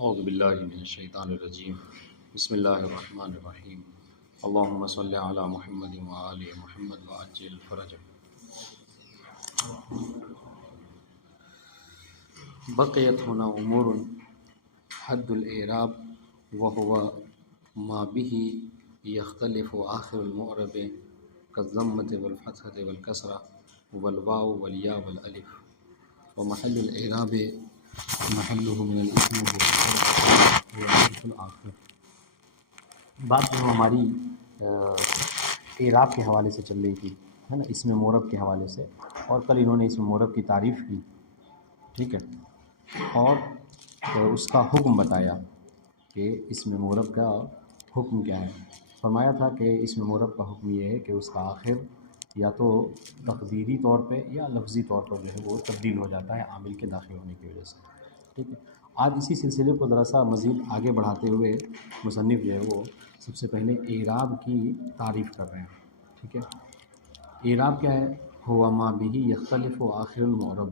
اعوذ باللہ من الشیطان الرجیم بسم اللہ الرحمن الرحیم اللہم صلی علی محمد وآل محمد وعجل فرجہ بقیت هنا امور حد الاعراب وهو ما به يختلف آخر المعرب كالضمة والفتحة والكسرة والواو والياء والالف ومحل الاعراب محله من الاسم والحرف الآخر۔ بات جو ہماری اعراب کے حوالے سے چل رہی تھی ہے نا، اسم معرب کے حوالے سے، اور کل انہوں نے اسم معرب کی تعریف کی، ٹھیک ہے، اور اس کا حکم بتایا کہ اسم معرب کا حکم کیا ہے۔ فرمایا تھا کہ اسم معرب کا حکم یہ ہے کہ اس کا آخر یا تو تقدیری طور پہ یا لفظی طور پر جو ہے وہ تبدیل ہو جاتا ہے عامل کے داخل ہونے کی وجہ سے، ٹھیک ہے۔ آج اسی سلسلے کو ذرا سا مزید آگے بڑھاتے ہوئے مصنف جو ہے وہ سب سے پہلے اعراب کی تعریف کر رہے ہیں، ٹھیک ہے۔ اعراب کیا ہے؟ ہوا ما بہ یختلف آخر المعرب،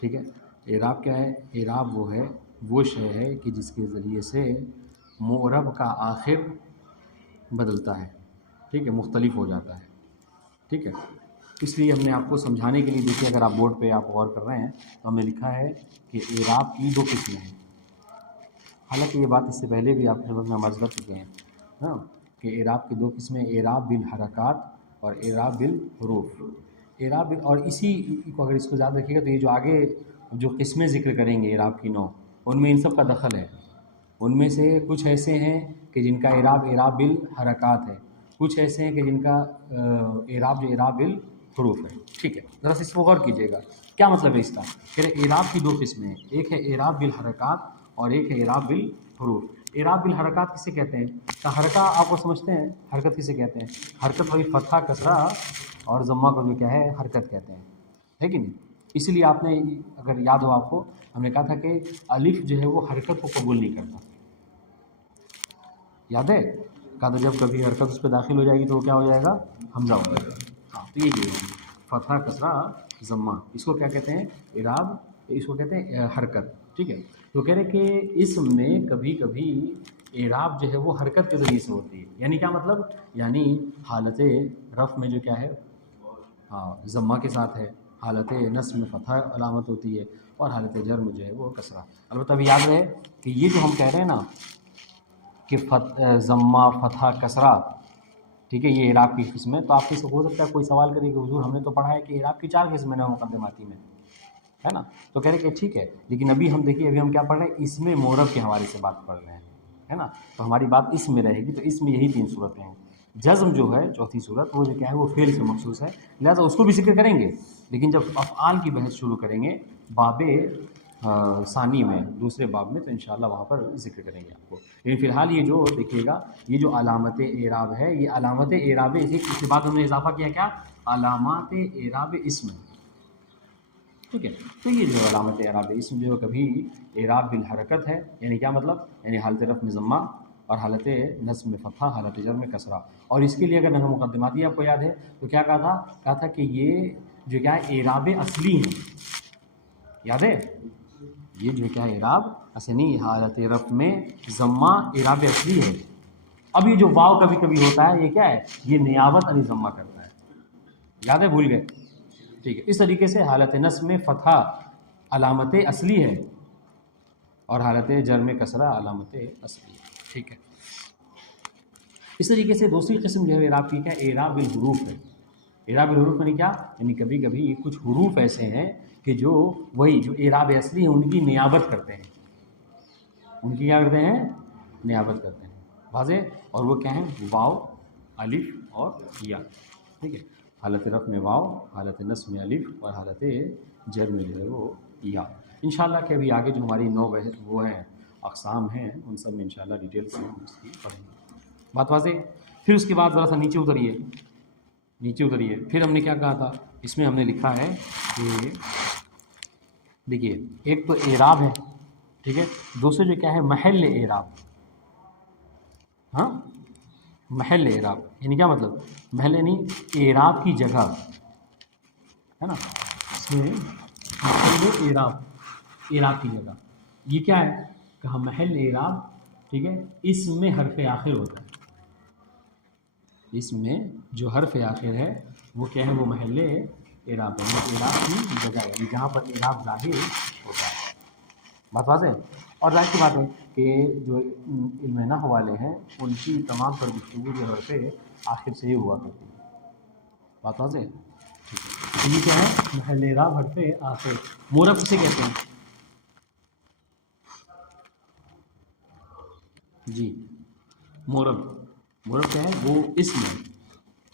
ٹھیک ہے۔ اعراب کیا ہے؟ اعراب وہ ہے، وہ شے ہے کہ جس کے ذریعے سے معرب کا آخر بدلتا ہے، ٹھیک ہے، مختلف ہو جاتا ہے، ٹھیک ہے۔ اس لیے ہم نے آپ کو سمجھانے کے لیے، دیکھیے اگر آپ بورڈ پہ آپ غور کر رہے ہیں تو ہم نے لکھا ہے کہ اعراب کی دو قسمیں ہیں۔ حالانکہ یہ بات اس سے پہلے بھی آپ کے خدمت میں عرض کر چکے ہیں ہاں، کہ اعراب کی دو قسمیں، اعراب بالحرکات اور اعراب بالحروف۔ اعراب اور اسی کو اگر اس کو یاد رکھیے گا تو یہ جو آگے جو قسمیں ذکر کریں گے اعراب کی 9، ان میں ان سب کا دخل ہے۔ ان میں سے کچھ ایسے ہیں کہ جن کا اعراب بالحرکات ہے، کچھ ایسے ہیں کہ جن کا اعراب بالحروف ہے، ٹھیک ہے۔ ذرا اس کو غور کیجیے گا کیا مطلب ہے اس کا، کہ اعراب کی دو قسمیں ہیں، ایک ہے اعراب بالحرکات اور ایک ہے اعراب بالحروف۔ اعراب بالحرکات کسے کہتے ہیں؟ تو حرکہ آپ کو سمجھتے ہیں، حرکت کسے کہتے ہیں؟ حرکت وہی فتحہ کسرہ اور ضمہ کو جو کیا ہے حرکت کہتے ہیں، ہے کہ نہیں؟ اس لیے آپ نے اگر یاد ہو آپ کو، ہم نے کہا تھا کہ الف جو ہے وہ حرکت کو قبول نہیں کرتا، یاد ہے؟ کہا تھا جب کبھی حرکت اس پہ داخل ہو جائے گی تو وہ کیا ہو جائے گا؟ حمزہ ہو جائے گا۔ ہاں، تو یہ جو ہے فتحہ کسرہ ضمہ، اس کو کیا کہتے ہیں؟ اعراب، اس کو کہتے ہیں حرکت، ٹھیک ہے۔ تو کہہ رہے کہ اس میں کبھی کبھی اعراب جو ہے وہ حرکت کے ذریعے سے ہوتی ہے، یعنی کیا مطلب؟ یعنی حالت رفع میں جو کیا ہے ضمہ کے ساتھ ہے، حالت نصب میں فتحہ علامت ہوتی ہے، اور حالت جر میں جو ہے وہ کسرہ۔ البتہ ابھی یاد رہے کہ یہ جو ہم کہہ رہے ہیں نا کہ ضمہ فتحہ کسرہ، ٹھیک ہے، یہ اعراب کی قسم ہے۔ تو آپ سے ہو سکتا ہے کوئی سوال کرے کہ حضور ہم نے تو پڑھا ہے کہ اعراب کی 4 قسمیں ہیں مقدماتی میں، ہے نا؟ تو کہہ رہے کہ ٹھیک ہے، لیکن ابھی ہم دیکھیے ابھی ہم کیا پڑھ رہے ہیں؟ اسم معرب کے حوالے سے بات پڑھ رہے ہیں، ہے نا؟ تو ہماری بات اس میں رہے گی، تو اس میں یہی 3 صورتیں ہیں۔ جزم جو ہے چوتھی صورت، وہ جو کیا ہے وہ فعل سے مخصوص ہے، لہذا اس کو بھی ذکر کریں گے، لیکن جب افعال کی بحث شروع کریں گے باب ثانی میں، دوسرے باب میں، تو انشاءاللہ وہاں پر ذکر کریں گے آپ کو۔ لیکن فی الحال یہ جو دیکھیے گا، یہ جو علامت اعراب ہے، یہ علامت اعراب، اس کے بعد ہم نے اضافہ کیا کیا؟ علامات اعراب اسم، ٹھیک ہے۔ تو یہ جو علامت اعراب اسم جو کبھی اعراب بالحرکت ہے، یعنی کیا مطلب؟ یعنی حالت رفع میں ضمہ اور حالت نصب میں فتحہ، حالت جر میں کسرہ۔ اور اس کے لیے اگر نحو مقدماتی آپ کو یاد ہے تو کیا کہا تھا؟ کہا تھا کہ یہ جو کیا ہے اعراب اصلی ہیں، یاد ہے؟ یہ جو کیا ہے اعراب اصلی، حالت رفع میں ضمہ اعراب اصلی ہے۔ اب یہ جو واو کبھی کبھی ہوتا ہے، یہ کیا ہے؟ یہ نیابت عن ضمہ کرتا ہے، یاد ہے؟ بھول گئے؟ ٹھیک ہے۔ اس طریقے سے حالت نصب میں فتحہ علامت اصلی ہے اور حالت جر میں کسرہ علامت اصلی ہے، ٹھیک ہے۔ اس طریقے سے دوسری قسم جو ہے اعراب کی کیا ہے؟ اعراب بالحروف ہے۔ اعراب بالحروف یعنی کیا؟ یعنی کبھی کبھی کچھ حروف ایسے ہیں کہ جو وہی جو اعراب اصلی ہیں ان کی نیابت کرتے ہیں، ان کی کیا کرتے ہیں؟ نیابت کرتے ہیں، واضح؟ اور وہ کیا ہیں؟ واو، الف اور یا، ٹھیک ہے۔ حالت رفع میں واو، حالت نصب میں الف اور حالت جر میں جو ہے وہ یا۔ انشاءاللہ کہ ابھی آگے جو ہماری 9 وہ ہیں اقسام ہیں، ان سب میں انشاءاللہ ڈیٹیل سے ہم اس کی پڑھیں گے، بات واضح؟ پھر اس کے بعد ذرا سا نیچے اتریے، نیچے اتریے، پھر ہم نے کیا کہا تھا؟ اس میں ہم نے لکھا ہے کہ دیکھیے ایک تو اعراب ہے، ٹھیک ہے، دوسرے جو کیا ہے محل اعراب، ہاں، محل اعراب یعنی کیا مطلب؟ محل یعنی اعراب کی جگہ، ہے نا؟ اس میں محل اعراب، اعراب کی جگہ، یہ کیا ہے؟ کہا محل اعراب، ٹھیک ہے، اسم میں حرف آخر ہوتا ہے، اس میں جو حرف آخر ہے وہ کیا ہے، وہ محل اعراب ہے، اعراب کی جگہ ہے، یعنی جہاں پر اعراب ظاہر ہوتا ہے۔ بات واضح ہے؟ اور ظاہر سی بات ہے کہ جو علم نحو والے ہیں ان کی تمام تر گفتگو جو حرف آخر سے ہی ہوا کرتی ہے۔ بات واضح ہے؟ تو یہ کیا ہے، محل اعراب حرف آخر۔ مورب کسے کہتے ہیں؟ جی مورب، مورب کیا ہے، وہ اسم ہے،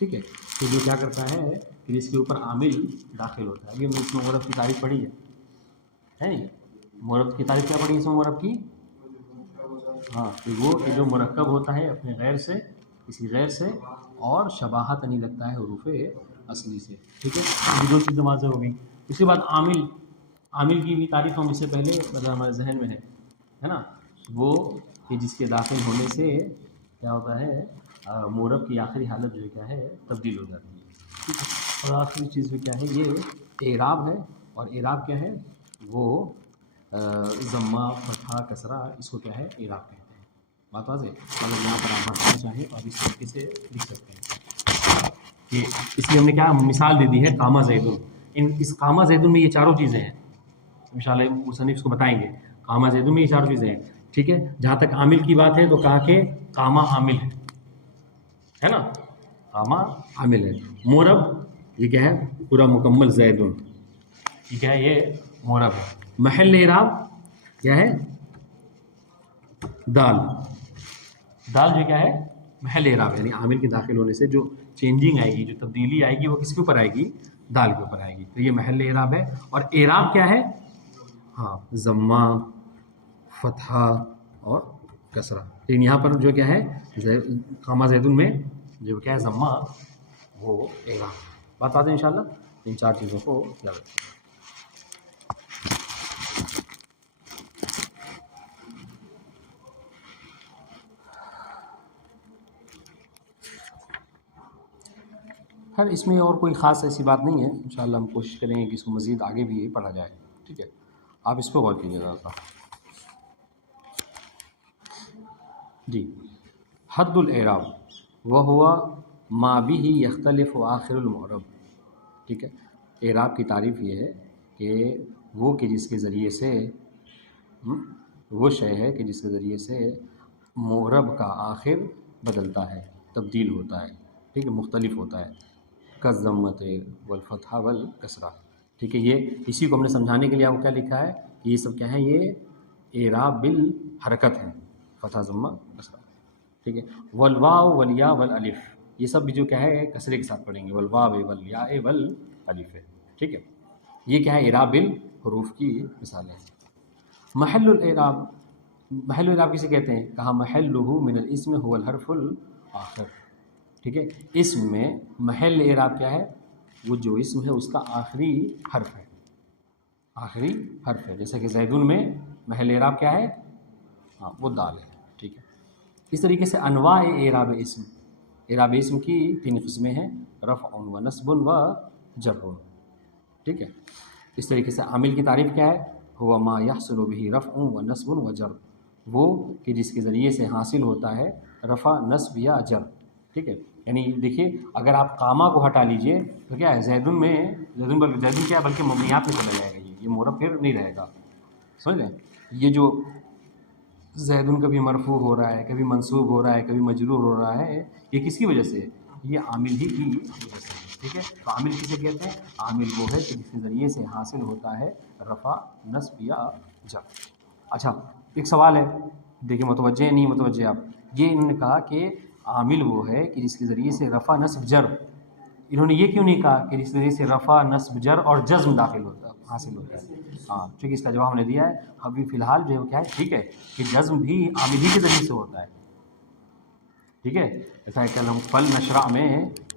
ٹھیک ہے، تو جو کیا کرتا ہے کہ اس کے اوپر عامل داخل ہوتا ہے۔ یہ اس میں مورب کی تعریف پڑھی ہے نہیں؟ مورب کی تعریف کیا پڑھی ہے اس میں مورب کی؟ ہاں، کہ وہ کہ جو مرکب ہوتا ہے اپنے غیر سے، کسی غیر سے، اور شباہت نہیں لگتا ہے حروف اصلی سے، ٹھیک ہے، یہ دو چیزیں واضح ہو گئیں۔ اس کے بعد عامل، عامل کی بھی تعریف ہم اس سے پہلے اگر ہمارے ذہن میں ہے نا، وہ کہ جس کے داخل ہونے سے کیا ہوتا ہے، مورب کی آخری حالت جو کیا ہے تبدیل ہو جاتی ہے، ٹھیک ہے۔ اور آخری چیز میں کیا ہے، یہ اعراب ہے، اور اعراب کیا ہے، وہ ضمہ، فتحہ، کسرہ، اس کو کیا ہے اعراب کہتے ہیں۔ بات واضح ہے؟ اگر یہاں پر آپ پڑھنا چاہیں اور اس طریقے سے لکھ سکتے ہیں کہ اس لیے ہم نے کیا مثال دے دی ہے، قامہ زیدن، اس قامہ زیدن میں یہ چاروں چیزیں ہیں، انشاءاللہ مصنف اس کو بتائیں گے، قامہ زیدن میں یہ چاروں چیزیں ہیں، ٹھیک ہے۔ جہاں تک عامل کی بات ہے تو کہا کہ قامہ عامل ہے نا، قامہ عامل ہے۔ مورب یہ کیا ہے، پورا مکمل زیدن، یہ کیا ہے، یہ مورب ہے۔ محل اعراب کیا ہے، دال، دال جو کیا ہے محل اعراب، یعنی عامل کے داخل ہونے سے جو چینجنگ آئے گی، جو تبدیلی آئے گی، وہ کس کے اوپر آئے گی، دال کے اوپر آئے گی، تو یہ محل اعراب ہے۔ اور اعراب کیا ہے، ہاں ضمہ، فتحہ اور کسرہ، لیکن یہاں پر جو کیا ہے قامہ زیدن میں جو کیا ہے ضمہ، وہ اعراب ہے۔ بات آتے ہیں انشاءاللہ، ان چار چیزوں کو یاد رکھیں۔ خیر اس میں اور کوئی خاص ایسی بات نہیں ہے، انشاءاللہ ہم کوشش کریں گے کہ اس کو مزید آگے بھی پڑھا جائے، ٹھیک ہے، آپ اس پہ غور کیجیے گا۔ جی، حد الاعراب وہوا ما به یختلف آخر المعرب، ٹھیک ہے، اعراب کی تعریف یہ ہے کہ وہ کہ جس کے ذریعے سے وہ شے ہے کہ جس کے ذریعے سے معرب کا آخر بدلتا ہے، تبدیل ہوتا ہے، ٹھیک ہے، مختلف ہوتا ہے، کالضمۃ والفتحہ والکسرہ، ٹھیک ہے۔ یہ اسی کو ہم نے سمجھانے کے لیے آپ کو کیا لکھا ہے، یہ سب کیا ہے، یہ اعراب بالحرکت ہے، فتحہ، ضمہ، کسرہ، ٹھیک ہے۔ والواو والیاء والالف، یہ سب بھی جو کیا ہے کسرے کے ساتھ پڑھیں گے، والواو والیاء والالف، ٹھیک ہے، یہ کیا ہے اعراب بالحروف کی مثالیں ہیں۔ محل الاعراب، محل الاعراب کسے کہتے ہیں، کہا محلہ من الاسم هو الحرف الآخر، ٹھیک ہے، اسم میں محل اعراب کیا ہے، وہ جو اسم ہے اس کا آخری حرف ہے، آخری حرف ہے، جیسے کہ زیدن میں محل اعراب کیا ہے، ہاں وہ دال ہے، ٹھیک ہے۔ اس طریقے سے انواع اعراب اسم، اعراب اسم کی تین قسمیں ہیں، رفع و نصب و جر، ٹھیک ہے۔ اس طریقے سے عامل کی تعریف کیا ہے، ہوا ما یحصل به رفع و نصب و جر، وہ کہ جس کے ذریعے سے حاصل ہوتا ہے رفع، نصب یا جر، ٹھیک ہے۔ یعنی دیکھیے اگر آپ قامہ کو ہٹا لیجئے تو کیا ہے، زیدن میں زیدن کیا ہے، بلکہ مبنیات میں چلا جائے گا، یہ مورب پھر نہیں رہے گا، سمجھ لیں۔ یہ جو زیدن کبھی مرفوع ہو رہا ہے، کبھی منصوب ہو رہا ہے، کبھی مجرور ہو رہا ہے، یہ کس کی وجہ سے، یہ عامل ہی کی وجہ سے، ٹھیک ہے۔ تو عامل کسے کہتے ہیں، عامل وہ ہے کہ جس کے ذریعے سے حاصل ہوتا ہے رفع، نصب یا جر۔ اچھا ایک سوال ہے، دیکھیں متوجہ ہے نہیں متوجہ آپ، یہ انہوں نے کہا کہ عامل وہ ہے کہ جس کے ذریعے سے رفع، نصب، جر، انہوں نے یہ کیوں نہیں کہا کہ جس ذریعے سے رفع، نصب، جر اور جزم داخل ہوتا ہے، حاصل ہوتا ہے، ہاں چونکہ اس کا جواب ہم نے دیا ہے، ابھی فی الحال جو ہے وہ کیا ہے، ٹھیک ہے، کہ جزم بھی عامل ہی کے ذریعے سے ہوتا ہے، ٹھیک ہے۔ ایسا ہے کہ ہم فل نشرہ میں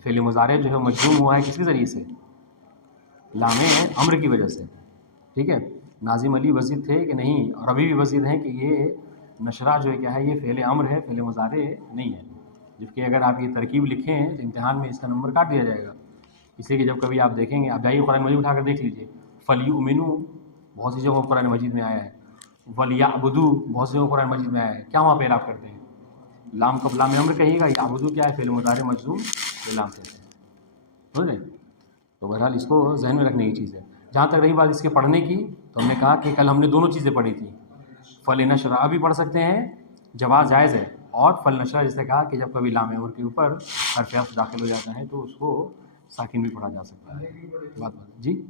فعل مضارع جو ہے مجزوم ہوا ہے کس کے ذریعے سے، لام امر کی وجہ سے، ٹھیک ہے۔ ناظم علی وزید تھے کہ نہیں، اور ابھی بھی وزید ہیں کہ یہ نشرہ جو ہے کیا ہے، یہ فعل امر ہے، فعل مضارع نہیں ہے، جبکہ اگر آپ یہ ترکیب لکھیں تو امتحان میں اس کا نمبر کاٹ دیا جائے گا، اس لیے کہ جب کبھی آپ دیکھیں گے، آپ جائیے قرآن مجید اٹھا کر دیکھ لیجیے، فلیؤمنوا بہت سی جگہوں قرآن مجید میں آیا ہے، وَلْيَعْبُدُوا بہت سے قرآن مجید میں آیا ہے، کیا وہاں پہ اعراب کرتے ہیں؟ لام کب لام امر کہیے گا، یعبدو کیا ہے؟ فعل مضارع مجزوم لام کہتے ہیں، سمجھ رہے؟ تو بہرحال اس کو ذہن میں رکھنے کی چیز ہے۔ جہاں تک رہی بات اس کے پڑھنے کی، تو ہم نے کہا کہ کل ہم نے دونوں چیزیں پڑھی تھیں، فلنشرح بھی پڑھ سکتے ہیں، جواز جائز ہے، اور فلنشرح جیسے کہا کہ جب کبھی لام امر کے اوپر حرف عطف داخل ہو جاتا ہے تو اس کو ساکن بھی پڑھا جا سکتا ہے۔ بات جی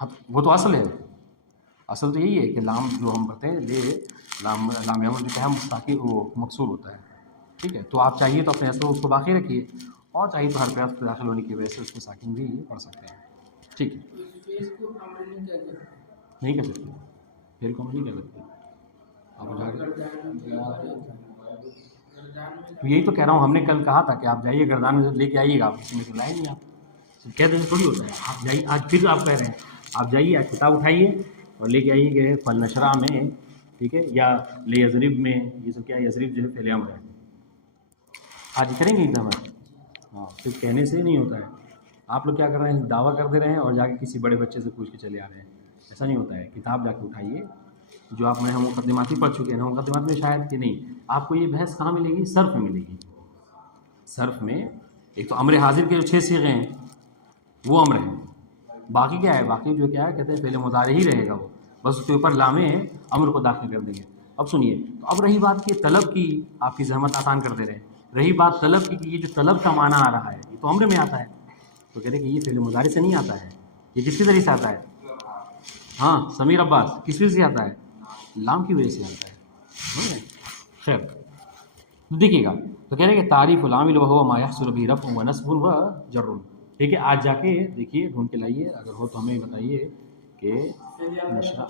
ہاں، وہ تو اصل ہے، اصل تو یہی ہے کہ لام جو ہم پڑھتے ہیں لام امر جو ہے مستقل وہ مقصور ہوتا ہے، ٹھیک ہے؟ تو آپ چاہیے تو اپنے اصل اس کو باقی رکھیے، اور چاہیے تو حرف عطف داخل ہونے کی وجہ سے اس کو ساکن بھی پڑھ سکتے ہیں، ٹھیک ہے؟ نہیں کر سکتے، پھر کو نہیں کر سکتے آپ تو یہی تو کہہ رہا ہوں، ہم نے کل کہا تھا کہ آپ جائیے گردان میں لے کے آئیے گا، آپ کسی میں تو لائے نہیں، آپ کہہ دینے تھوڑی ہوتا ہے، آپ جائیے آج پھر آپ کہہ رہے ہیں آپ جائیے، آج کتاب اٹھائیے اور لے کے آئیے کہ فلنشرح میں، ٹھیک ہے، یا لیضرب میں، یہ سب کیا ہے؟ یضرب جو ہے فعل امر ہے، آج کریں گے ایک دم، ہاں صرف کہنے سے نہیں ہوتا ہے۔ آپ لوگ کیا کر رہے ہیں؟ دعویٰ کر دے رہے ہیں اور جا کے کسی بڑے بچے سے پوچھ کے چلے آ رہے ہیں، ایسا نہیں ہوتا ہے۔ کتاب جا کے اٹھائیے، جو آپ ہم مقدماتی پڑھ چکے ہیں نا، مقدمات میں شاید کہ نہیں آپ کو یہ بحث کہاں ملے گی؟ صرف میں ملے گی۔ صرف میں ایک تو امر حاضر کے جو 6 صیغے ہیں وہ امر ہیں، باقی کیا ہے؟ باقی جو کیا ہے کہتے ہیں فعل مضارع ہی رہے گا، وہ بس اس کے اوپر لام امر کو داخل کر دیں گے۔ اب سنیے، تو اب رہی بات کہ طلب کی، آپ کی زحمت آسان کر دے رہے ہیں، رہی بات طلب کی کہ یہ جو طلب کا معنی آ رہا ہے یہ تو امر میں آتا ہے، تو کہہ رہے کہ یہ فعل مضارع سے نہیں آتا ہے، یہ کس کی ذریعے سے آتا ہے؟ ہاں سمیر عباس، کس وجہ سے آتا ہے؟ لام کی وجہ سے آتا ہے۔ خیر دیکھیے گا، تو کہہ رہے کہ تعریف العامل وهو ما يحصل به رفع ونصب وجر، ٹھیک ہے؟ آج جا کے دیکھیے، ڈھونڈ کے لائیے، اگر ہو تو ہمیں بتائیے کہ نشرہ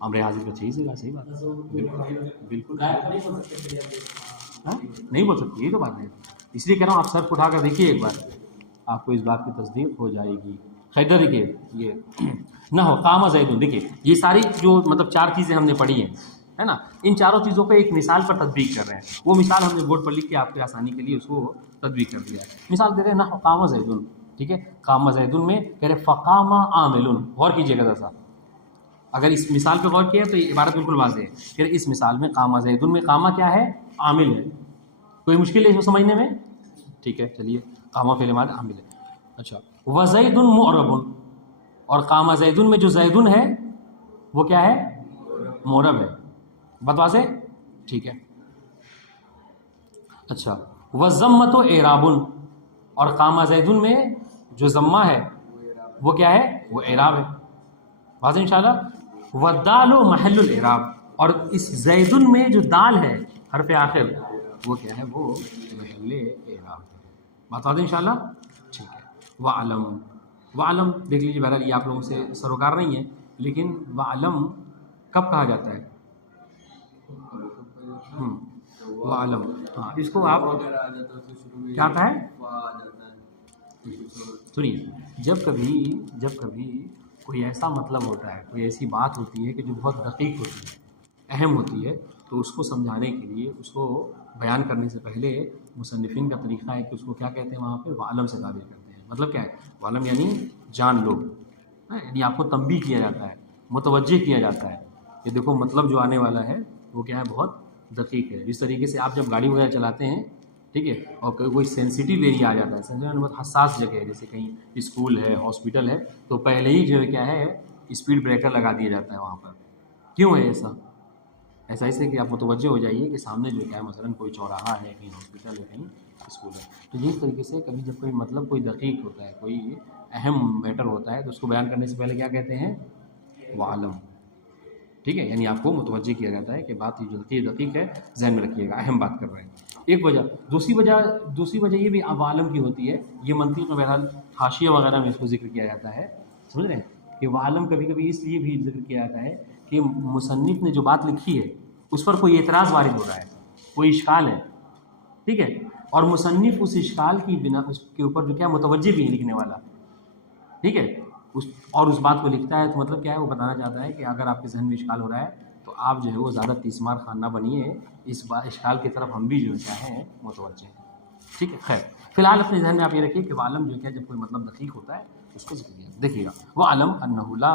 امر حاضر کا چاہیے گا، صحیح بات ہے، بالکل ہاں نہیں بول سکتے، یہ تو بات ہے، اس لیے کہہ رہا ہوں آپ صرف اٹھا کر دیکھیے ایک بار، آپ کو اس بات کی تصدیق ہو جائے گی۔ خیدر دیکھیے، یہ نہ ہو قام زیدن، دیکھیے یہ ساری جو مطلب 4 چیزیں ہم نے پڑھی ہیں ہے نا، ان چاروں چیزوں پہ ایک مثال پر تطبیق کر رہے ہیں، وہ مثال ہم نے بورڈ پر لکھ کے آپ کی آسانی کے لیے اس کو تطبیق کر دیا ہے۔ مثال دے رہے ہیں نہ قام زیدن، ٹھیک ہے؟ قام زیدن میں کہہ رہے فقام عامل، غور کیجیے گا ذرا، اگر اس مثال پہ غور کیا تو یہ عبارت بالکل واضح ہے کہ اس مثال میں قام زیدن میں قامہ کیا ہے؟ عامل ہے، کوئی مشکل ہے اس کو سمجھنے میں؟ ٹھیک ہے چلیے، قامہ فعل ماضی عامل ہے، اچھا وزید معرب، اور قام زیدن میں جو زیدن ہے وہ کیا ہے؟ معرب ہے، بات واضح؟ ٹھیک ہے، اچھا وضمۃ اعراب، اور قام زیدن میں جو ضمہ ہے وہ کیا ہے؟ وہ اعراب ہے، واضح انشاءاللہ۔ والدال محل الاعراب، اور اس زیدن میں جو دال ہے حرف آخر وہ کیا ہے؟ وہ محل اعراب ہے، بات واضح انشاءاللہ، ٹھیک ہے۔ وعلم، وعلم دیکھ لیجیے، بہرحال یہ آپ لوگوں سے سروکار نہیں ہے، لیکن وعلم کب کہا جاتا ہے؟ وعلم، ہاں اس کو آپ کیا کہا ہے؟ سنیے، جب کبھی کوئی ایسا مطلب ہوتا ہے، کوئی ایسی بات ہوتی ہے کہ جو بہت دقیق ہوتی ہے، اہم ہوتی ہے، تو اس کو سمجھانے کے لیے، اس کو بیان کرنے سے پہلے مصنفین کا طریقہ ہے کہ اس کو کیا کہتے ہیں؟ وہاں پہ وعلم سے تعبیر کرتے ہیں۔ مطلب کیا ہے وعلم؟ یعنی جان لو، یعنی آپ کو تنبیہ کیا جاتا ہے، متوجہ کیا جاتا ہے کہ دیکھو مطلب جو آنے والا ہے وہ کیا ہے؟ بہت دقیق ہے۔ جس طریقے سے آپ جب گاڑی وغیرہ چلاتے ہیں، ٹھیک ہے، اور کوئی سینسیٹیو ایریا آ جاتا ہے، سینسیٹیو بہت حساس جگہ ہے، جیسے کہیں اسکول ہے، ہاسپٹل ہے، تو پہلے ہی جو ہے کیا ہے؟ اسپیڈ بریکر لگا دیا جاتا ہے وہاں پر۔ کیوں ہے ایسا اس لیے کہ آپ متوجہ ہو جائیے کہ سامنے جو کیا ہے مثلاً کوئی چوراہا ہے، کہیں ہاسپٹل ہے، کہیں اسکول ہے۔ تو جس طریقے سے کبھی جب کوئی مطلب کوئی دقیق ہوتا ہے، کوئی اہم میٹر ہوتا ہے، تو اس کو بیان کرنے سے پہلے کیا کہتے ہیں؟ وعلم، ٹھیک ہے، یعنی آپ کو متوجہ کیا جاتا ہے کہ بات یہ دقیق ہے، ذہن میں رکھیے گا، اہم بات کر رہے ہیں۔ ایک وجہ، دوسری وجہ یہ بھی وعلم کی ہوتی ہے، یہ منطق میں بہرحال حاشیہ وغیرہ میں اس کو ذکر کیا جاتا ہے، سمجھ رہے ہیں کہ وعلم کبھی کبھی اس لیے بھی ذکر کیا جاتا ہے کہ مصنف نے جو بات لکھی ہے اس پر کوئی اعتراض وارد ہو رہا ہے، کوئی اشکال ہے، ٹھیک ہے، اور مصنف اس اشکال کی بنا اس کے اوپر جو کیا متوجہ بھی ہے لکھنے والا، ٹھیک ہے، اور اس بات کو لکھتا ہے، تو مطلب کیا ہے؟ وہ بتانا چاہتا ہے کہ اگر آپ کے ذہن میں اشکال ہو رہا ہے تو آپ جو ہے وہ زیادہ تیسمار خان نہ بنیے، اس اشکال کی طرف ہم بھی جو ہے متوجہ ہیں، ٹھیک ہے۔ خیر فی الحال اپنے ذہن میں آپ یہ رکھیے کہ وعلم جو ہے جب کوئی مطلب دقیق ہوتا ہے اس کو ذکر کیا۔ دیکھیے گا وعلم انہ لا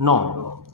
9,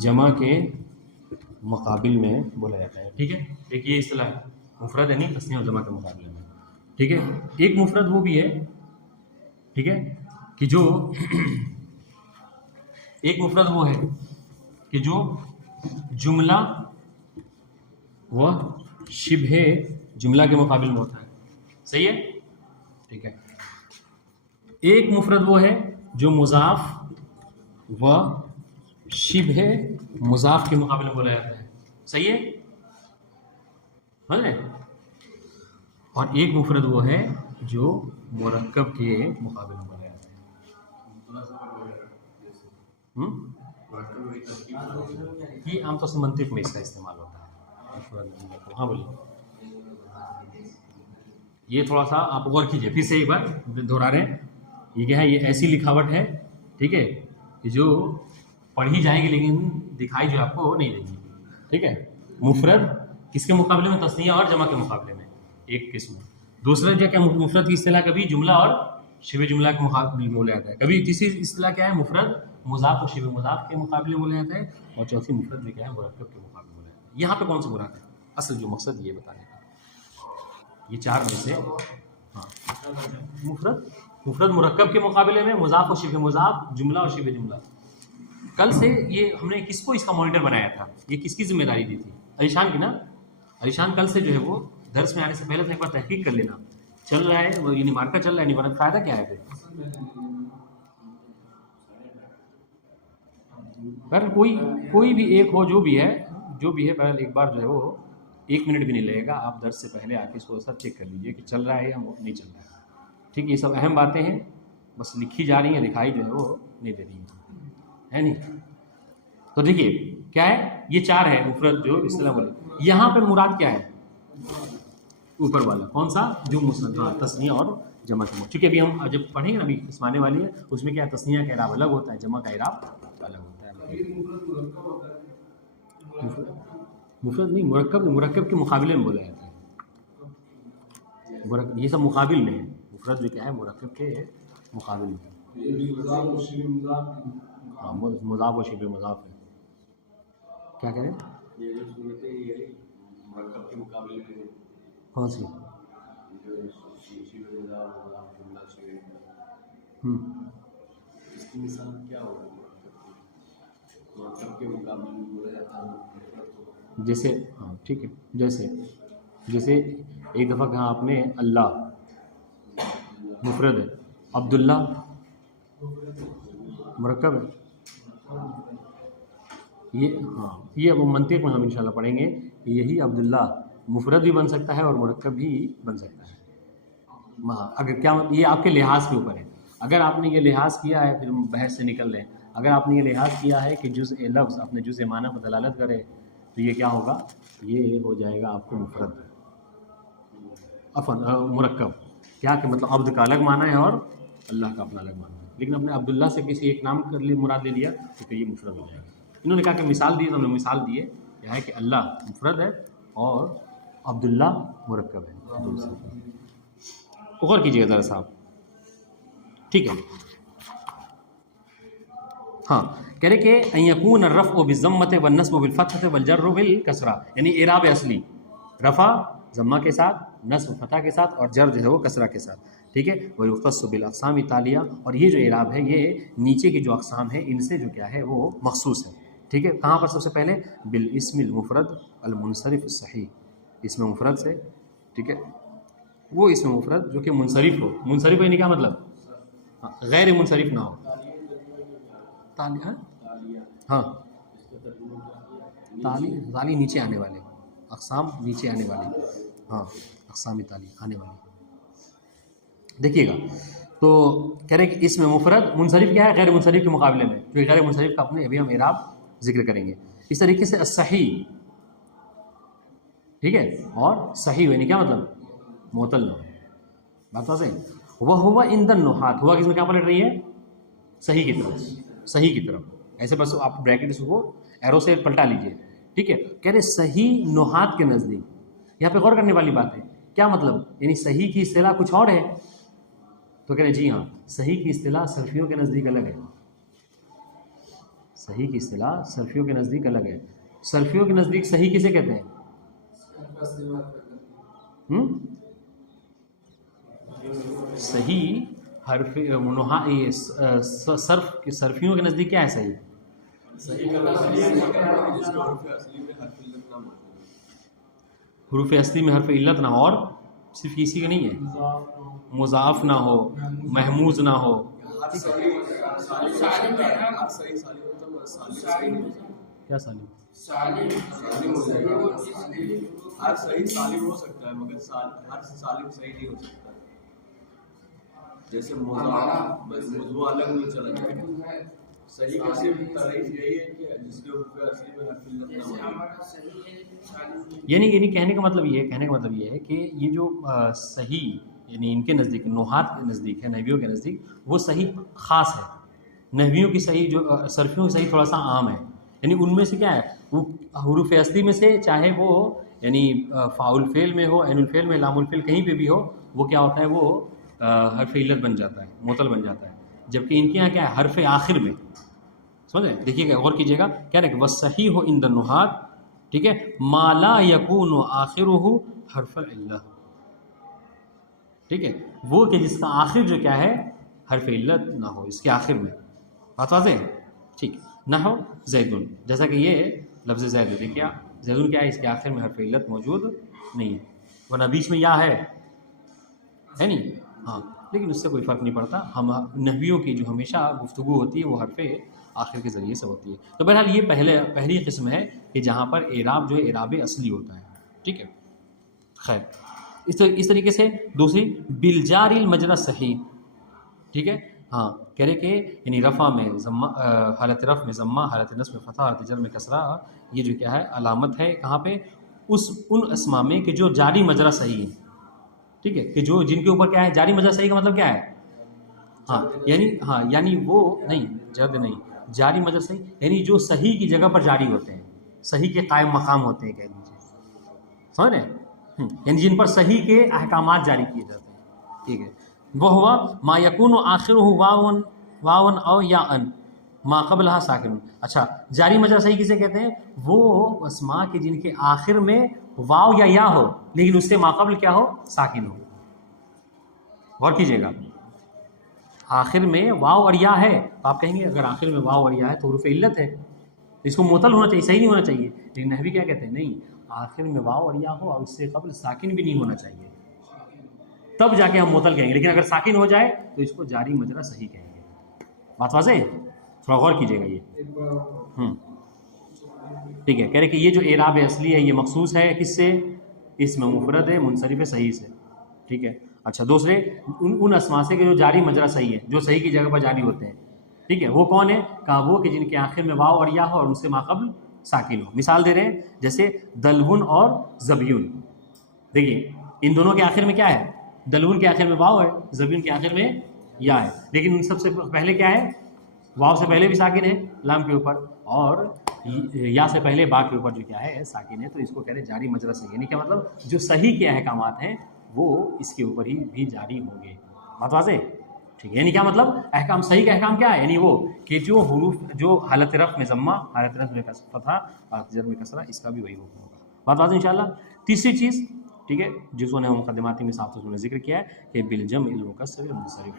جمع کے مقابل میں بولا جاتا ہے. ٹھیک ہے، ایک یہ اصطلاح ہے مفرد یعنی تثنیہ اور جمع کے مقابلے میں. ٹھیک ہے، ایک مفرد وہ بھی ہے، ٹھیک ہے، کہ جو ایک مفرد وہ ہے کہ جو جملہ و شبہ جملہ کے مقابل میں ہوتا ہے. صحیح ہے، ٹھیک ہے. ایک مفرد وہ ہے جو مضاف و شبہ مضاف کے مقابلے میں بولا جاتا ہے. صحیح ہے، سمجھ. اور ایک مفرد وہ ہے جو مرکب کے مقابلے میں بولا جاتا ہے. یہ عام طور سے منطق میں اس کا استعمال ہوتا ہے. ہاں بولیے. یہ تھوڑا سا آپ غور کیجئے، پھر سے ایک بار دہرا رہے ہیں. یہ کیا ہے، یہ ایسی لکھاوٹ ہے، ٹھیک ہے، کہ جو پڑھی جائے گی لیکن دکھائی جو آپ کو نہیں دے گی. ٹھیک ہے، مفرد کس کے مقابلے میں؟ تثنیہ اور جمع کے مقابلے میں ایک قسم. دوسرا جو کہ مفرد کی اصطلاح کبھی جملہ اور شبہ جملہ کے مقابلے میں بولا جاتا ہے. کبھی تیسری اصطلاح کیا ہے، مفرد مضاف و شبہ مضاف کے مقابلے میں بولا جاتا ہے. اور چوتھی مفرد جو کیا ہے، مرکب کے مقابلے میں بولا جاتا ہے. یہاں پہ کون سا مراد ہے؟ اصل جو مقصد یہ بتانے کا، یہ چار میں سے ہاں، مفرد مرکب کے مقابلے میں، مضاف و شبہ مضاف، جملہ اور شبہ جملہ. کل سے یہ ہم نے کس کو اس کا مانیٹر بنایا تھا؟ یہ کس کی ذمہ داری دی تھی؟ علیشان کی نا. علیشان کل سے جو ہے وہ درس میں آنے سے پہلے ایک بار تحقیق کر لینا چل رہا ہے وہ، یعنی مارکر چل رہا ہے نہیں بنا، فائدہ کیا ہے پھر کوئی بھی ایک ہو جو بھی ہے بہرحال ایک بار جو ہے وہ 1 منٹ بھی نہیں لگے گا. آپ درس سے پہلے آ کے اس کو سب چیک کر لیجئے کہ چل رہا ہے یا نہیں چل رہا ہے. ٹھیک ہے، یہ سب اہم باتیں ہیں، بس لکھی جا رہی ہیں، دکھائی جو ہے وہ نہیں دے رہی ہے نہیں. تو دیکھیے کیا ہے، یہ چار ہے مفرد جو اصطلاح بولے. یہاں پہ مراد کیا ہے؟ اوپر والا کون سا؟ جو مسند، ہاں، تثنیہ اور جمع کے. چونکہ ابھی ہم جب پڑھیں گے نا، ابھی قسم آنے والی ہے، اس میں کیا تثنیہ کا اعراب الگ ہوتا ہے، جمع کا اعراب الگ ہوتا ہے. مفرد نہیں، مرکب کے مقابلے میں بولا جاتا ہے. یہ سب مقابل میں ہے. مفرد جو کیا ہے، مرکب کے مقابل میں. ہاں، مضاف و شبہ مضاف ہے. کیا کہہ رہے ہیں؟ مرکب کے مقابلے میں کون سی؟ اس کی مثال کیا ہوگی؟ مرکب کے مقابلے میں بولا جاتا ہے جیسے، ہاں ٹھیک ہے، جیسے ایک دفعہ کہا آپ نے اللہ مفرد ہے، عبداللہ مرکب ہے. یہ ہاں، یہ اب منطق میں ہم انشاءاللہ پڑھیں گے. یہی عبداللہ مفرد بھی بن سکتا ہے اور مرکب بھی بن سکتا ہے. اگر کیا یہ آپ کے لحاظ کے اوپر ہے. اگر آپ نے یہ لحاظ کیا ہے، پھر بحث سے نکل رہے ہیں، اگر آپ نے یہ لحاظ کیا ہے کہ جزء لفظ اپنے جزء معنی پر دلالت کرے تو یہ کیا ہوگا؟ یہ ہو جائے گا آپ کو مفرد، مرکب. کیا کہ مطلب عبد کا الگ معنی ہے اور اللہ کا اپنا الگ معنی ہے، لیکن اپنے عبداللہ سے کسی ایک نام کر لیے مراد لے لیا تو پھر یہ مفرد ہو جائے گا. انہوں نے کہا کہ مثال دی تو ہم نے مثال دیے کیا ہے کہ اللہ مفرد ہے اور عبداللہ مرکب ہے. غور کیجیے ذرا صاحب، ٹھیک ہے. ہاں، کہہ رہے کہ ان یکون الرفع بالضمۃ والنصب بالفتحۃ والجر بالکسرہ، یعنی اعراب اصلی رفع ضمہ کے ساتھ، نصب فتح کے ساتھ، اور جر جو ہے وہ کسرہ کے ساتھ. ٹھیک ہے، ویختص بالاقسام التالیہ، اور یہ جو اعراب ہے یہ نیچے کی جو اقسام ہیں ان سے جو کیا ہے وہ مخصوص ہے. ٹھیک ہے، کہاں پر؟ سب سے پہلے بالاسم المفرد المنصرف الصحیح، اسم مفرد سے. ٹھیک ہے، وہ اسم مفرد جو کہ منصرف ہو. منصرف یعنی کیا مطلب؟ غیر منصرف نہ ہو. ہاں، تالی نیچے آنے والے، اقسام نیچے آنے والے، ہاں، اقسام تالی آنے والی. دیکھیے گا تو کہہ رہے کہ اسم مفرد منصرف کیا ہے؟ غیر منصرف کے مقابلے میں، جو غیر منصرف کا اپنے ابھی ہم اعراب ذکر کریں گے. اس طریقے سے الصحیح، ٹھیک ہے، اور صحیح یعنی کیا مطلب؟ معتل نہ ہو. بات واضح ہے. وہو عند النحات، ہوا کس میں کیا پلٹ رہی ہے؟ صحیح کی طرف، صحیح کی طرف. ایسے بس آپ بریکٹ کو ایرو سے پلٹا لیجئے. ٹھیک ہے، کہہ رہے صحیح نحات کے نزدیک. یہاں پہ غور کرنے والی بات ہے. کیا مطلب؟ یعنی صحیح کی اصطلاح کچھ اور ہے. تو کہہ رہے جی ہاں، صحیح کی اصطلاح صرفیوں کے نزدیک الگ ہے. صحیح کی اصطلاح صرفیوں کے نزدیک الگ ہے. صرفیوں کے نزدیک صحیح کسے کہتے ہیں؟ صحیح حرف صرف کے صرفیوں کے نزدیک کیا ہے صحیح؟ حروف اصلی میں حرف علت نہ ہو، اور صرف اسی کا نہیں ہے، مضاف نہ ہو، محموز نہ ہو. کیا سالم؟ ہر صحیح سالم ہو سکتا ہے مگر ہر سالم صحیح نہیں ہو سکتا. جیسے موضوع الگ میں چلا جائے. صحیح کا صرف تعریف یہی ہے کہ جس کے اوپر اصلی میں حرف علت نہ ہو. یعنی کہنے کا مطلب یہ ہے کہ یہ جو صحیح یعنی ان کے نزدیک، نحات کے نزدیک ہے، نحویوں کے نزدیک وہ صحیح خاص ہے. نحویوں کی صحیح جو صرفیوں کی صحیح تھوڑا سا عام ہے. یعنی ان میں سے کیا ہے، وہ حروف اصلی میں سے چاہے وہ یعنی فاعل فعل میں ہو، عین الفعل میں، لام الفعل کہیں پہ بھی ہو، وہ کیا ہوتا ہے، وہ حرف علت بن جاتا ہے، معطل بن جاتا ہے. جبکہ ان کے یہاں کیا ہے، حرف آخر میں. سمجھیں، دیکھیے گا، غور کیجیے گا، کیا ہے کہ وَالصَّحِيحُ عِنْدَ النُّحَاةِ، ٹھیک ہے، مَا لَا يَكُونُ آخِرُهُ حرف العلت. ٹھیک ہے، وہ کہ جس کا آخر جو کیا ہے حرف علت نہ ہو اس کے آخر میں. بات واضح ہے؟ ٹھیک. نحو زیدن، جیسا کہ یہ لفظ زید ہے، دیکھیے زیدن کیا ہے، اس کے آخر میں حرف علت موجود نہیں ہے، ورنہ بیچ میں یا ہے نہیں. ہاں، لیکن اس سے کوئی فرق نہیں پڑتا. ہم نحویوں کی جو ہمیشہ گفتگو ہوتی ہے وہ حرف آخر کے ذریعے سے ہوتی ہے. تو بہرحال یہ پہلی قسم ہے کہ جہاں پر اعراب جو ہے اعراب اصلی ہوتا ہے. ٹھیک ہے، خیر. اس طریقے سے دوسری بالجار المجرى صحیح. ٹھیک ہے، ہاں، کہہ رہے کہ یعنی رفع میں ضمہ، حالت رفع میں ضمہ، حالت نصب میں فتح، حالت جر میں کسرہ، یہ جو کیا ہے علامت ہے کہاں پہ، ان اسماء میں کہ جو جاری مجرا صحیح ہے. ٹھیک ہے، کہ جو جن کے اوپر کیا ہے جاری مجرا صحیح کا مطلب کیا ہے، یعنی وہ نہیں، جد نہیں، جاری مجرا صحیح یعنی جو صحیح کی جگہ پر جاری ہوتے ہیں، صحیح کے قائم مقام ہوتے ہیں، کہہ لیجیے. سمجھ رہے ہیں، یعنی جن پر صحیح کے احکامات جاری کیے جاتے ہیں. ٹھیک ہے، وہ ہوا ما یکون آخرہ واون او یا ان ما قبلها ساکن. اچھا، جاری مجرا صحیح کسے کہتے ہیں، وہ اسماء کے جن کے آخر میں واو یا ہو لیکن اس سے ما قبل کیا ہو، ساکن ہو. غور کیجیے گا، آخر میں واو اور یا ہے تو آپ کہیں گے اگر آخر میں واو اور یا ہے تو حروف علت ہے، اس کو معطل ہونا چاہیے، صحیح نہیں ہونا چاہیے. لیکن نحوی کیا کہتے ہیں، نہیں، آخر میں واو اور یا ہو اور اس سے قبل ساکن بھی نہیں ہونا چاہیے، تب جا کے ہم معطل کہیں گے. لیکن اگر ساکن ہو جائے تو اس کو جاری مجرا صحیح کہیں گے. بات واضح ہے؟ تھوڑا غور کیجیے گا یہ. ٹھیک ہے، کہہ رہے کہ یہ جو اعراب اصلی ہے یہ مخصوص ہے کس سے، اس میں مفرد ہے، منصرف ہے، صحیح سے. ٹھیک ہے. اچھا، دوسرے ان اسماء سے کہ جو جاری مجرا صحیح ہے، جو صحیح کی جگہ پر جاری ہوتے ہیں. ٹھیک ہے، وہ کون ہے، کہا وہ کہ جن کے آخر میں واو اور یا ہو اور ان سے ماقبل ساکن ہو. مثال دے رہے ہیں جیسے دلون اور زبیون. دیکھیے ان دونوں کے آخر میں کیا ہے، دلون کے آخر میں واو ہے، زبیون کے آخر میں یا ہے، لیکن ان سب سے پہلے کیا ہے، واو سے پہلے بھی ساکن ہے لام کے اوپر، اور یا سے پہلے با کے اوپر جو کیا ہے ساکن ہے. تو اس کو کہتے ہیں جاری مجرا صحیح. یعنی کیا مطلب، جو صحیح کے احکامات ہیں وہ اس کے اوپر ہی بھی جاری ہوں گے. بات واضح؟ ٹھیک ہے، یعنی کیا مطلب، احکام صحیح کا احکام کیا ہے، یعنی وہ کہ جو حروف جو حالت رفع میں ضمہ، حالت نصب میں فتحہ، حالت جر میں کسرہ، اس کا بھی وہی حکم ہوگا. بات واضح انشاءاللہ. تیسری چیز، ٹھیک ہے، جس کو نے مقدماتی میں صاف طور پر ذکر کیا ہے کہ بالجمع المکسر المنصرف.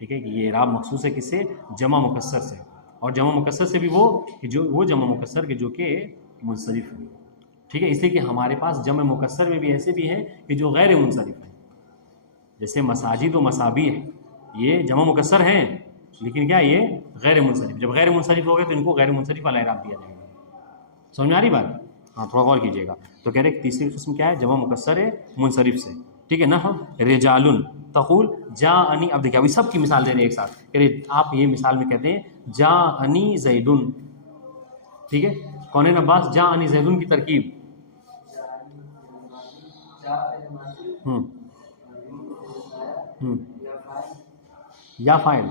ٹھیک ہے، کہ یہ اعراب مخصوص ہے کس سے، جمع مکسر سے. اور جمع مکسر سے بھی وہ کہ جو وہ جمع مکسر کے جو کہ منصرف ہے. ٹھیک ہے، اس لیے کہ ہمارے پاس جمع مکسر میں بھی ایسے بھی ہیں کہ جو غیر منصرف ہیں، جیسے مساجد و مصابیح، یہ جمع مکسر ہیں لیکن کیا یہ غیر منصرف. جب غیر منصرف ہو گئے تو ان کو غیر منصرف والا اعراب دیا جائے گا. سمجھ میں آ رہی بات؟ ہاں، تھوڑا غور کیجیے گا. تو کہہ رہے کہ تیسری قسم کیا ہے، جمع مکسر ہے منصرف سے. ٹھیک ہے، نحو رجال تقول جاءنی. اب دیکھیں ابھی سب کی مثال دے رہے ہیں ایک ساتھ، کہہ رہے آپ یہ مثال میں کہتے ہیں جاءنی زیدن. ٹھیک ہے، کونین عباس جاءنی زیدن کی ترکیب، یا فاعل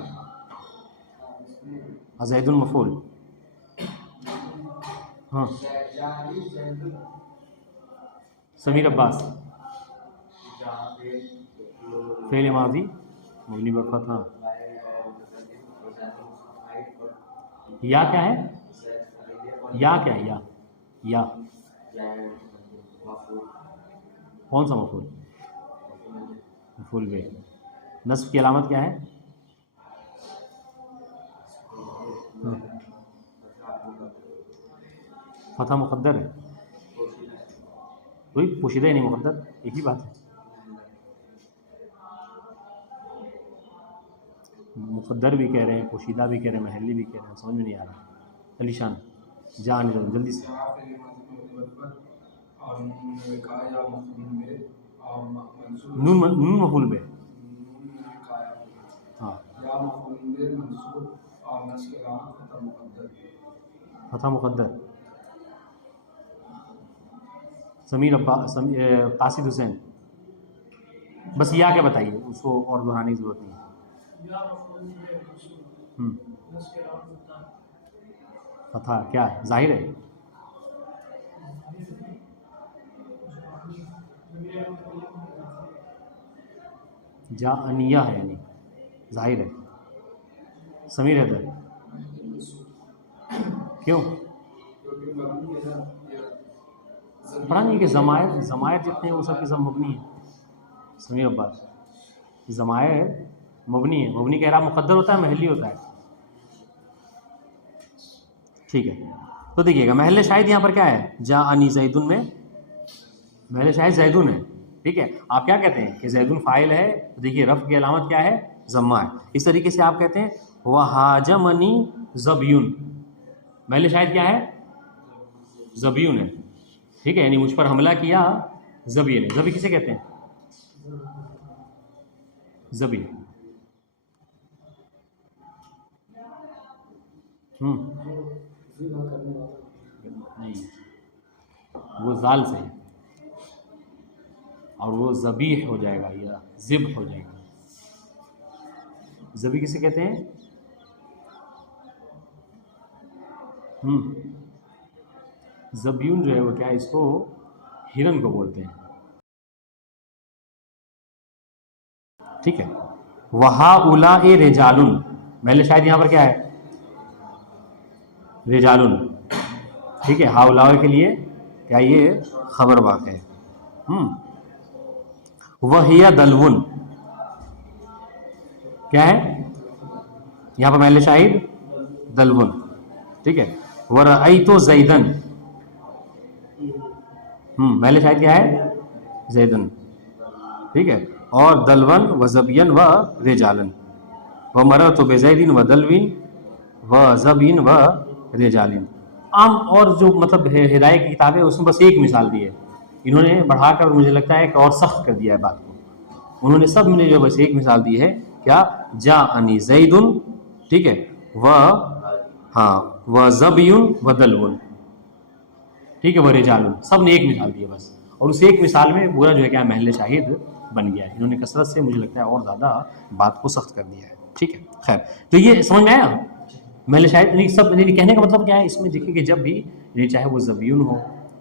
زید مفعول. ہاں، سمیر عباس فعل ماضی مبنی بر فتح. یا کیا ہے؟ یا کیا ہے؟ یا کون سا مفعول؟ مفعول بے. نصب کی علامت کیا ہے؟ فتح مقدر ہے. کوئی پوشیدہ ہی نہیں مقدر، ایک ہی بات ہے. مقدر بھی کہہ رہے ہیں، پوشیدہ بھی کہہ رہے ہیں، محلی بھی کہہ رہے ہیں، سمجھ میں نہیں آ رہا. علی شان جان جلدی سے. نون مفعول بے. ہاں فتح مقدر. سمیر قاصد حسین بس یا کیا بتائیے، اس کو اور دہرانے کی ضرورت نہیں ہے. فتح کیا ہے؟ ظاہر ہے. جا انیہ ہے یعنی ظاہر ہے. سمیر حیدر کیوں پڑھا نہیں کہ ضمائر جتنے ہیں وہ سب کے سب مبنی ہیں. سمیر عباس ضمائر مبنی ہے. مبنی کا اعراب مقدر ہوتا ہے، محلی ہوتا ہے. ٹھیک ہے، تو دیکھیے گا محل شاہد یہاں پر کیا ہے؟ جا انی زیدن میں محل شاہد زیدن ہے. ٹھیک ہے، آپ کیا کہتے ہیں کہ زیدن فاعل ہے، تو دیکھیے رفع کی علامت کیا ہے؟ ضمہ ہے. اس طریقے سے آپ کہتے ہیں وہاجمنی زبیون، محل شاہد کیا ہے؟ زبیون ہے. ٹھیک ہے، یعنی مجھ پر حملہ کیا زبی نے. زبی کسے کہتے ہیں؟ زبی. نہیں، وہ زال سے اور وہ ذبیح ہو جائے گا یا ذبح ہو جائے گا. ذبی کسے کہتے ہیں؟ زبیون جو ہے وہ کیا ہے؟ اس کو ہرن کو بولتے ہیں. ٹھیک ہے، وَهَؤُلَاءِ رِجَالٌ، محل شاید یہاں پر کیا ہے؟ رجالن. ٹھیک ہے، ہاؤلاء کے لیے کیا یہ خبر واقع ہے. وَهِيَ دَلْوٌ کیا ہے یہاں پر محل شاہد؟ دلون. ٹھیک ہے، وَرَأَيْتُ زَيْدًا محل شاہد کیا ہے؟ زیدن. ٹھیک ہے، اور دلون وزبین و رجالن. وَمَرَرْتُ بِزَيْدٍ وَدَلْوٍ وَزَبٍ وَرِجَالٍ. عام اور جو مطلب ہدایت کی کتابیں اس میں بس ایک مثال دی ہے. انہوں نے بڑھا کر مجھے لگتا ہے کہ اور سخت کر دیا ہے بات کو. انہوں نے سب میں جو بس ایک مثال دی ہے، کیا؟ جاءنی زیدن. ٹھیک ہے، وزبیٌ ودلون. ٹھیک ہے، ورجالن، سب نے ایک مثال دی ہے بس، اور اس ایک مثال میں پورا جو ہے کیا محل شاہد بن گیا ہے. انہوں نے کثرت سے مجھے لگتا ہے اور زیادہ بات کو سخت کر دیا ہے. ٹھیک ہے، خیر، تو یہ سمجھ میں آیا محل شاہد. سب کہنے کا مطلب کیا ہے اس میں؟ دیکھیے کہ جب بھی چاہے وہ زبیون ہو،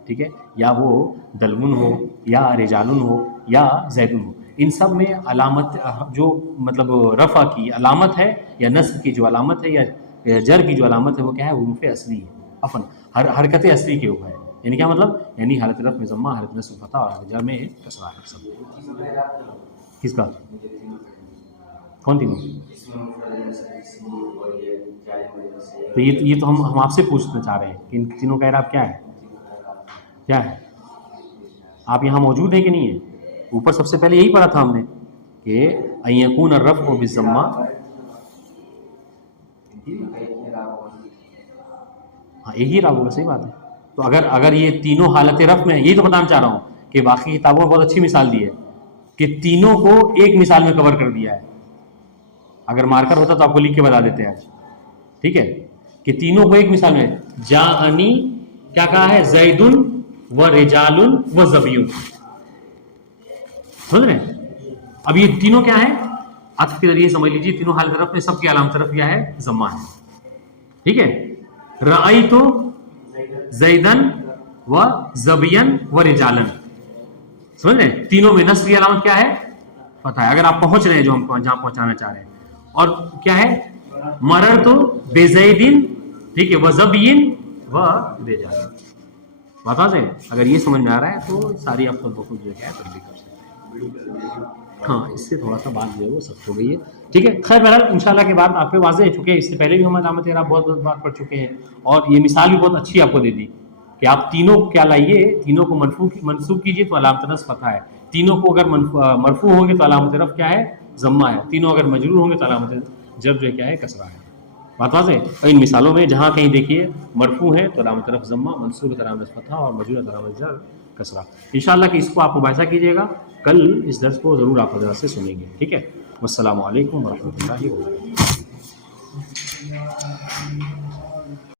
ٹھیک ہے، یا وہ دلون ہو، یا رجالن ہو، یا زیدن ہو، ان سب میں علامت جو مطلب رفع کی علامت ہے یا نصب کی جو علامت ہے یا جر کی جو علامت ہے وہ کیا ہے؟ حروف اصلی ہے. حرکت اصلی کے اوپر ہے. یعنی کیا مطلب؟ یعنی حالت رفع میں ضمہ، حالت نصب فتح اور حالت جر میں کسرہ ہے. سب کس کا؟ کون تینوں؟ تو یہ تو ہم آپ سے پوچھنا چاہ رہے ہیں کہ ان تینوں کا اعراب کیا ہے؟ کیا ہے؟ آپ یہاں موجود ہیں کہ نہیں ہیں؟ اوپر سب سے پہلے یہی پڑھا تھا ہم نے کہ ان یکون الرفع بالضمہ. ہاں ایک ہی اعراب ہوگا، صحیح بات ہے. تو اگر یہ تینوں حالت رفع میں، یہی تو بتانا چاہ رہا ہوں کہ باقی کتابوں میں بہت اچھی مثال دی ہے کہ تینوں کو ایک مثال میں کور کر دیا ہے. اگر مارکر ہوتا تو آپ کو لکھ کے بتا دیتے ہیں. ٹھیک ہے، کہ تینوں کو ایک مثال میں جاءنی کیا کہا ہے؟ زیدن و رجالن و زبیون. سمجھ رہے ہیں؟ اب یہ تینوں کیا ہیں؟ عطف کے ذریعے سمجھ لیجیے تینوں حالت رفع میں سب کی علامت رفع کیا ہے؟ ضمہ ہے. ٹھیک ہے، رأیت زیدن و زبین و رجالن. سمجھ رہے ہیں؟ تینوں میں نصب کی علامت کیا ہے؟ فتح ہے. اگر آپ پہنچ رہے ہیں جو ہم جہاں پہنچانا چاہ رہے ہیں. اور کیا ہے؟ مررت بزید ٹھیک ہے، وزبین و رجال. بات واضح ہے؟ اگر یہ سمجھ میں آ رہا ہے تو ساری آپ خود بخود جو ہے تبدیل کر سکتے ہیں. ہاں اس سے تھوڑا سا بات جو ہے وہ سخت ہو گئی ہے. ٹھیک ہے، خیر بہرحال انشاءاللہ کے بعد آپ پہ واضح ہو چکے ہیں. اس سے پہلے بھی ہم علامت اعراب بہت بات پڑھ چکے ہیں اور یہ مثال بھی بہت اچھی آپ کو دے دی کہ آپ تینوں کو کیا لائیے، تینوں کو منصوب کیجیے تو علامت نصب فتح ہے، تینوں کو اگر مرفوع ہوں گے تو علامت رفع کیا ہے؟ ضمہ ہے، تینوں اگر مجرور ہوں گے تو علامت جر جو ہے کیا ہے؟ کسرہ ہے. بات واضح ہے؟ اور ان مثالوں میں جہاں کہیں دیکھیے مرفوع ہے تو علامت رفع ضمہ، منصوب ہے تو علامت فتح اور مجرور ہے تو علامت جر کسرہ. انشاءاللہ کہ اس کو آپ مباحثہ کیجیے گا، کل اس درس کو ضرور آپ حضرات سے سنیں گے. ٹھیک ہے، والسلام علیکم ورحمۃ اللہ وبرکاتہ.